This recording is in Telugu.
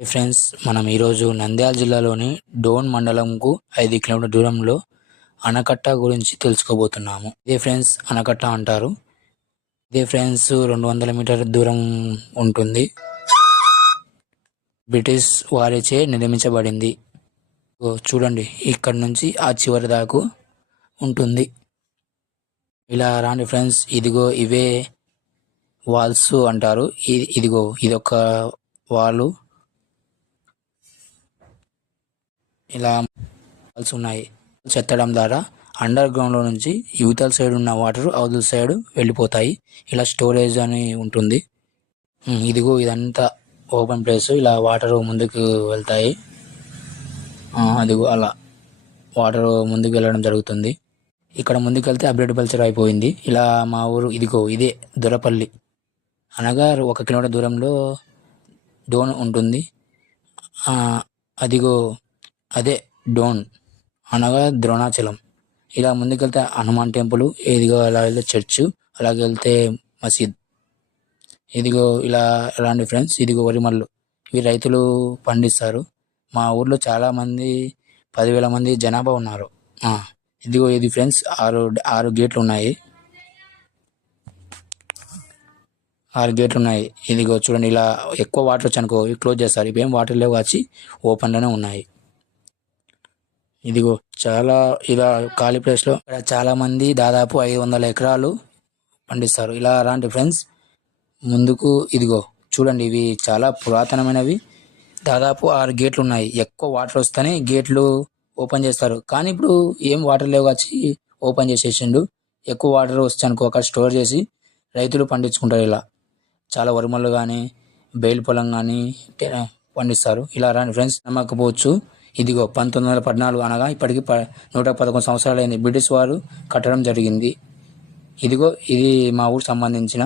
ఫ్రెండ్స్, మనం ఈరోజు నంద్యాల జిల్లాలోని డోన్ మండలంకు 5 కిలోమీటర్ల దూరంలో ఆనకట్ట గురించి తెలుసుకోబోతున్నాము. ఇదే ఫ్రెండ్స్ ఆనకట్ట అంటారు. ఇదే ఫ్రెండ్స్ 200 మీటర్ల దూరం ఉంటుంది. బ్రిటిష్ వారిచే నిర్మించబడింది. చూడండి, ఇక్కడ నుంచి ఆ చివరి దాకా ఉంటుంది. ఇలా రాండి ఫ్రెండ్స్, ఇదిగో ఇవే వాల్స్ అంటారు. ఇదిగో ఇదొక వాలు. ఇలా వాల్స్ ఉన్నాయి. చెత్తడం ద్వారా అండర్ గ్రౌండ్లో నుంచి యువతల సైడ్ ఉన్న వాటర్ అవతల సైడ్ వెళ్ళిపోతాయి. ఇలా స్టోరేజ్ అని ఉంటుంది. ఇదిగో ఇదంతా ఓపెన్ ప్లేస్. ఇలా వాటర్ ముందుకు వెళ్తాయి. అదిగో అలా వాటర్ ముందుకు వెళ్ళడం జరుగుతుంది. ఇక్కడ ముందుకు వెళ్తే అప్డేట్ కల్చర్ అయిపోయింది. ఇలా మా ఊరు ఇదిగో ఇదే దొరపల్లి అనగా 1 కిలోమీటర్ దూరంలో డోన్ ఉంటుంది. అదిగో అదే డోన్ అనగా ద్రోణాచలం. ఇలా ముందుకెళ్తే హనుమాన్ టెంపుల్, ఇదిగో అలా వెళ్తే చర్చు, అలాగే వెళ్తే మసీద్. ఇదిగో ఇలా రాండి ఫ్రెండ్స్, ఇదిగో వరిమల్లు. ఇవి రైతులు పండిస్తారు. మా ఊర్లో చాలామంది 10,000 మంది జనాభా ఉన్నారు. ఇదిగో ఇది ఫ్రెండ్స్ 6 గేట్లు ఉన్నాయి. 6 గేట్లు ఉన్నాయి. ఇదిగో చూడండి, ఇలా ఎక్కువ వాటర్ వచ్చి అనుకో క్లోజ్ చేస్తారు. ఇవేం వాటర్ లేవు, వచ్చి ఓపెన్లోనే ఉన్నాయి. ఇదిగో చాలా ఇలా ఖాళీ ప్లేస్లో చాలా మంది దాదాపు 500 ఎకరాలు పండిస్తారు. ఇలా రాండి ఫ్రెండ్స్ ముందుకు. ఇదిగో చూడండి, ఇవి చాలా పురాతనమైనవి. దాదాపు 6 గేట్లు ఉన్నాయి. ఎక్కువ వాటర్ వస్తేనే గేట్లు ఓపెన్ చేస్తారు. కానీ ఇప్పుడు ఏం వాటర్ లేవు, వచ్చి ఓపెన్ చేసేసిండు. ఎక్కువ వాటర్ వస్తే అనుకో అక్కడ స్టోర్ చేసి రైతులు పండించుకుంటారు. ఇలా చాలా వరిమల్లు కానీ బేలు పొలం కానీ పండిస్తారు. ఇలా రాండి ఫ్రెండ్స్, నమ్మకపోవచ్చు. ఇదిగో 1914 అనగా ఇప్పటికి 111 సంవత్సరాలైంది. బ్రిటిష్ వారు కట్టడం జరిగింది. ఇదిగో ఇది మా ఊరు సంబంధించిన